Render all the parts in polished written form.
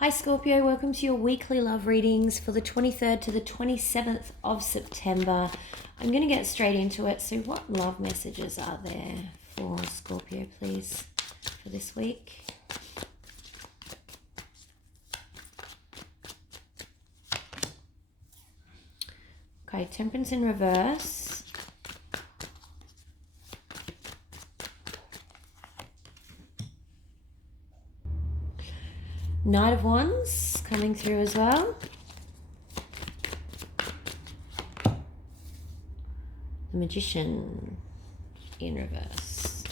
Hi Scorpio, welcome to your weekly love readings for the 23rd to the 27th of September. I'm going to get straight into it. So what love messages are there for Scorpio, please, for this week? Okay, Temperance in reverse. Knight of Wands coming through as well. The Magician in reverse.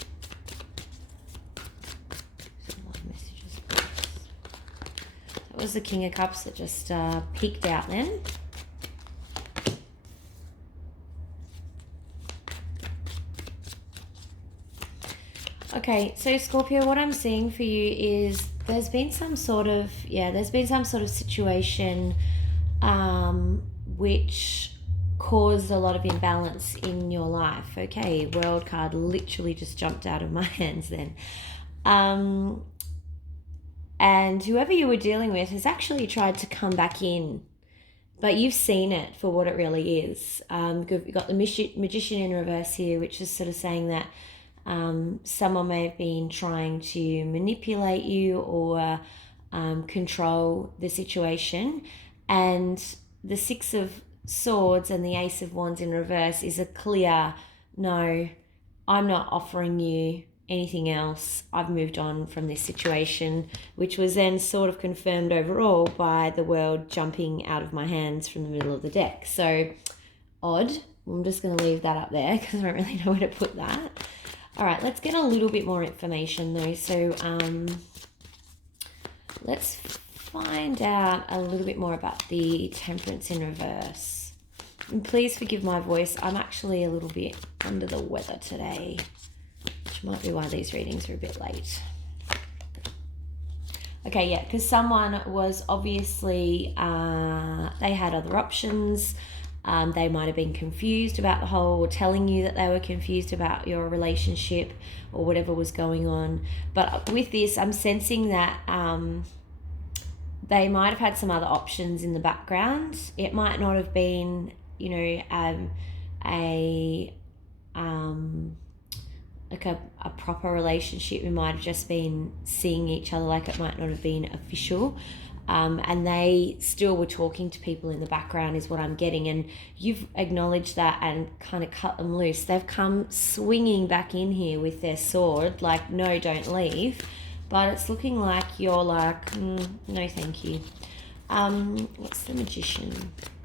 Some love messages, please. That was the King of Cups that just peeked out then. Okay, so Scorpio, what I'm seeing for you is there's been some sort of situation which caused a lot of imbalance in your life. Okay, World card literally just jumped out of my hands then. And whoever you were dealing with has actually tried to come back in, but you've seen it for what it really is. You've got the Magician in reverse here, which is sort of saying that someone may have been trying to manipulate you or control the situation. And the Six of Swords and the Ace of Wands in reverse is a clear, no, I'm not offering you anything else. I've moved on from this situation, which was then sort of confirmed overall by the World jumping out of my hands from the middle of the deck. So odd. I'm just going to leave that up there because I don't really know where to put that. All right, let's get a little bit more information though. So let's find out a little bit more about the Temperance in reverse. And please forgive my voice. I'm actually a little bit under the weather today, which might be why these readings are a bit late. Okay, yeah, because someone was obviously, they had other options. They might have been confused about the whole, or telling you that they were confused about your relationship or whatever was going on. But with this, I'm sensing that they might have had some other options in the background. It might not have been, you know, like a proper relationship. We might have just been seeing each other, like it might not have been official. And they still were talking to people in the background is what I'm getting. And you've acknowledged that and kind of cut them loose. They've come swinging back in here with their sword, like, no, don't leave. But it's looking like you're like, no, thank you. What's the Magician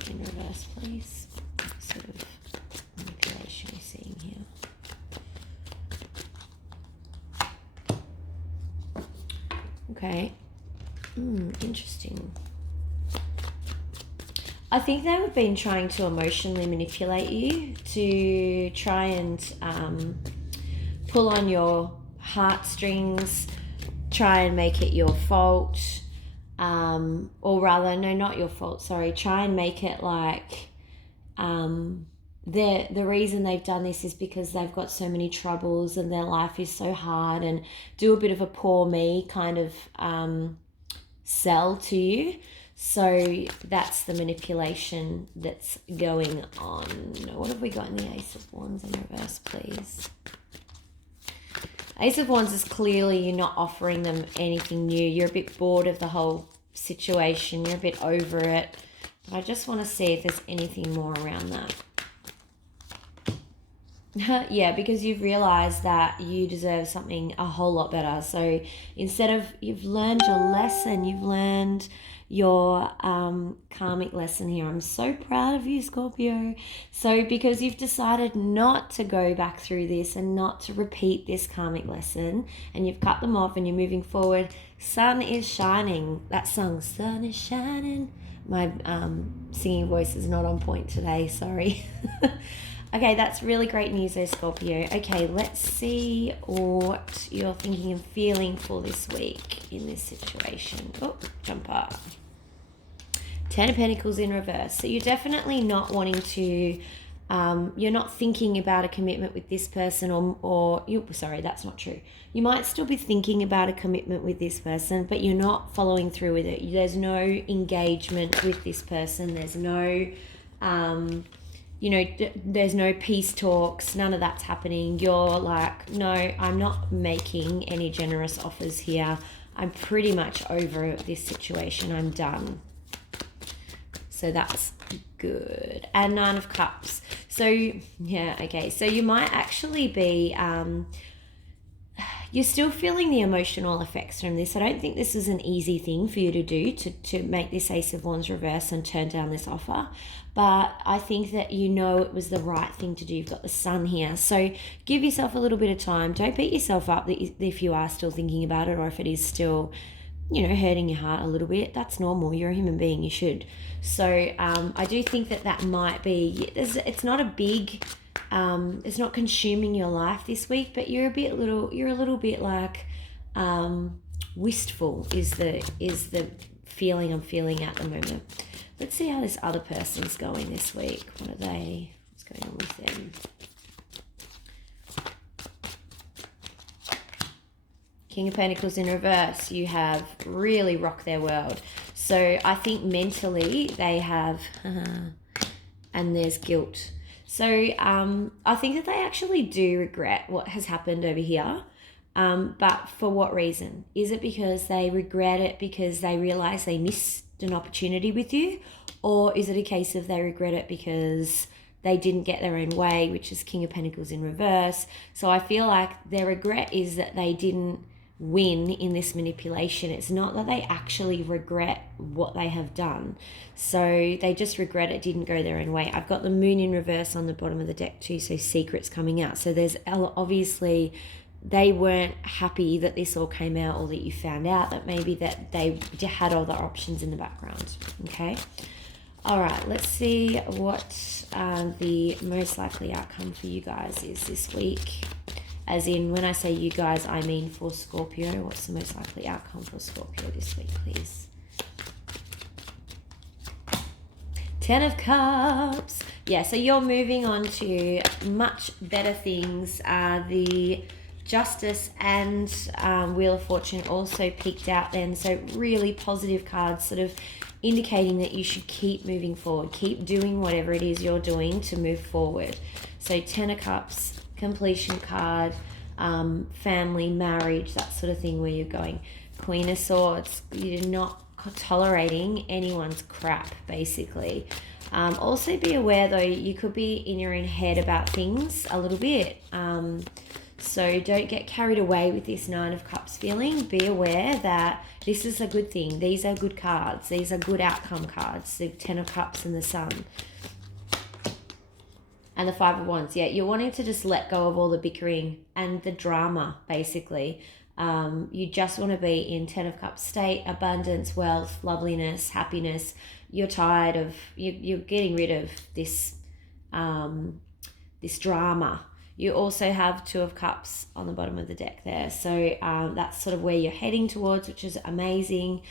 in reverse, please? What sort of manipulation are you seeing here? Okay. Interesting. I think they have been trying to emotionally manipulate you to try and pull on your heartstrings, try and make it your fault, or rather, no, not your fault, sorry, try and make it like the reason they've done this is because they've got so many troubles and their life is so hard, and do a bit of a poor me kind of sell to you. So that's the manipulation that's going on. What have we got in the Ace of Wands in reverse, please? Ace of Wands is clearly you're not offering them anything new. You're a bit bored of the whole situation. You're a bit over it. But I just want to see if there's anything more around that. Yeah, because you've realized that you deserve something a whole lot better. So instead of, you've learned your lesson, you've learned your karmic lesson here. I'm so proud of you, Scorpio. So because you've decided not to go back through this and not to repeat this karmic lesson, and you've cut them off and you're moving forward, sun is shining. That song, sun is shining. My singing voice is not on point today, sorry. Okay, that's really great news there, Scorpio. Okay, let's see what you're thinking and feeling for this week in this situation. Oh, jump up. Ten of Pentacles in reverse. So you're definitely not wanting to You're not thinking about a commitment with this person, sorry, that's not true. You might still be thinking about a commitment with this person, but you're not following through with it. There's no engagement with this person. There's no, there's no peace talks. None of that's happening. You're like, no, I'm not making any generous offers here. I'm pretty much over this situation. I'm done. So that's good. And 9 of Cups. So, yeah, okay. So you might actually be, you're still feeling the emotional effects from this. I don't think this is an easy thing for you to do, to make this Ace of Wands reverse and turn down this offer. But I think that you know it was the right thing to do. You've got the Sun here. So give yourself a little bit of time. Don't beat yourself up if you are still thinking about it, or if it is still, hurting your heart a little bit. That's normal. You're a human being. You should. So I do think that might be, it's not a big, it's not consuming your life this week, but you're a little bit like wistful is the feeling I'm feeling at the moment. Let's see how this other person's going this week. What's going on with them? King of Pentacles in reverse. You have really rocked their world. So I think mentally they have, and there's guilt. So I think that they actually do regret what has happened over here. But for what reason? Is it because they regret it because they realize they missed an opportunity with you? Or is it a case of they regret it because they didn't get their own way, which is King of Pentacles in reverse? So I feel like their regret is that they didn't win in this manipulation. It's not that they actually regret what they have done. So they just regret it didn't go their own way. I've got the Moon in reverse on the bottom of the deck too, so secrets coming out. So there's obviously they weren't happy that this all came out, or that you found out that maybe that they had other options in the background. Okay. All right, let's see what the most likely outcome for you guys is this week. As in, when I say you guys, I mean for Scorpio. What's the most likely outcome for Scorpio this week, please? 10 of Cups. Yeah, so you're moving on to much better things. The Justice and Wheel of Fortune also peaked out then. So really positive cards, sort of indicating that you should keep moving forward. Keep doing whatever it is you're doing to move forward. So 10 of Cups, completion card, family, marriage, that sort of thing where you're going. Queen of Swords, you're not tolerating anyone's crap, basically. Also be aware, though, you could be in your own head about things a little bit. So don't get carried away with this 9 of Cups feeling. Be aware that this is a good thing. These are good cards. These are good outcome cards. The 10 of Cups and the Sun. And the 5 of Wands. Yeah, you're wanting to just let go of all the bickering and the drama, basically. You just want to be in 10 of Cups state, abundance, wealth, loveliness, happiness. You're tired of, you're getting rid of this, this drama. You also have 2 of Cups on the bottom of the deck there. So that's sort of where you're heading towards, which is amazing.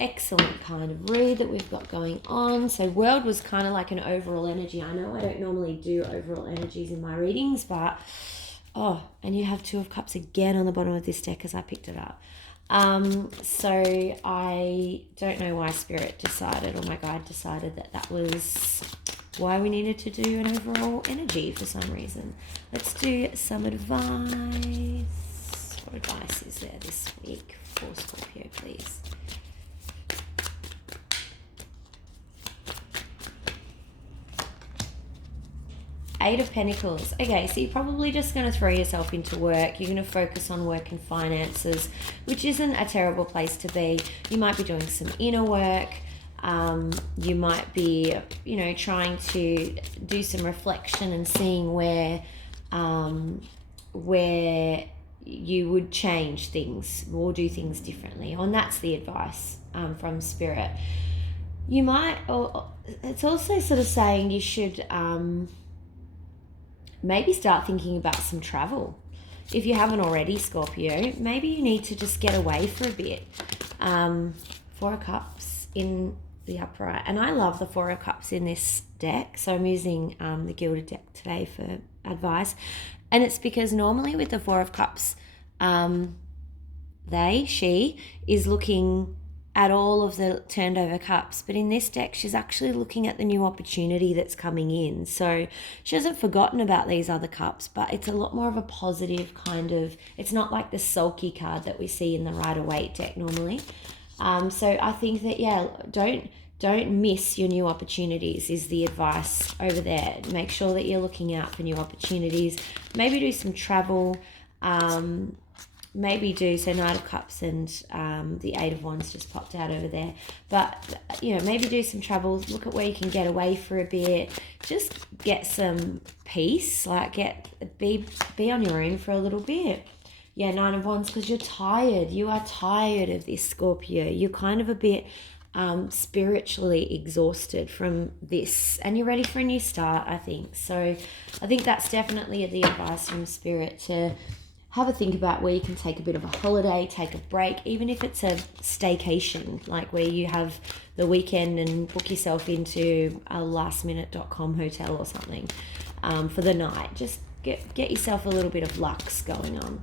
Excellent kind of read that we've got going on. So world was kind of like an overall energy. I know I don't normally do overall energies in my readings, but and you have 2 of Cups again on the bottom of this deck as I picked it up. So I don't know why Spirit decided, or my guide decided, that was why we needed to do an overall energy for some reason. Let's do some advice. What advice is there this week for Scorpio, please? Eight of Pentacles. Okay, so you're probably just going to throw yourself into work. You're going to focus on work and finances, which isn't a terrible place to be. You might be doing some inner work. You might be, trying to do some reflection and seeing where you would change things or do things differently. And that's the advice from Spirit. You might, or it's also sort of saying you should maybe start thinking about some travel. If you haven't already, Scorpio, maybe you need to just get away for a bit. 4 of Cups in the upright. And I love the Four of Cups in this deck. So I'm using the Gilded deck today for advice. And it's because normally with the Four of Cups, she is looking at all of the turned over cups. But in this deck, she's actually looking at the new opportunity that's coming in. So she hasn't forgotten about these other cups, but it's a lot more of a positive kind of, it's not like the sulky card that we see in the Rider-Waite deck normally. So I think that, don't miss your new opportunities is the advice over there. Make sure that you're looking out for new opportunities. Maybe do some travel. Maybe do, so Knight of Cups and the Eight of Wands just popped out over there. But, maybe do some travel. Look at where you can get away for a bit. Just get some peace. Like, be on your own for a little bit. Yeah, Nine of Wands, because you're tired. You are tired of this, Scorpio. You're kind of a bit spiritually exhausted from this. And you're ready for a new start, I think. So I think that's definitely the advice from Spirit, to have a think about where you can take a bit of a holiday, take a break, even if it's a staycation, like where you have the weekend and book yourself into a lastminute.com hotel or something for the night. Just get yourself a little bit of lux going on.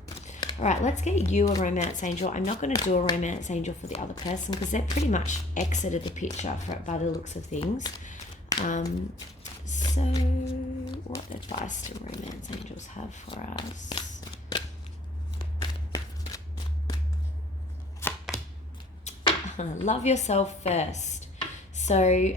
All right, let's get you a romance angel. I'm not going to do a romance angel for the other person because they're pretty much exited the picture by the looks of things. So what advice do romance angels have for us? Love yourself first. So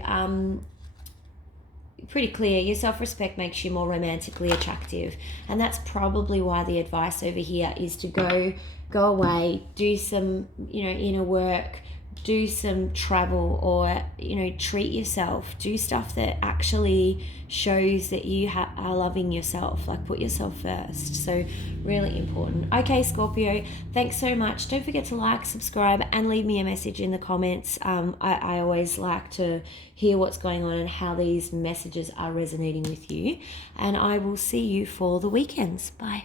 pretty clear, your self-respect makes you more romantically attractive, and that's probably why the advice over here is to go away, do some inner work, do some travel, or treat yourself, do stuff that actually shows that you are loving yourself, like put yourself first. So really important. Okay, Scorpio, thanks so much. Don't forget to like, subscribe, and leave me a message in the comments. I always like to hear what's going on and how these messages are resonating with you, and I will see you for the weekends. Bye.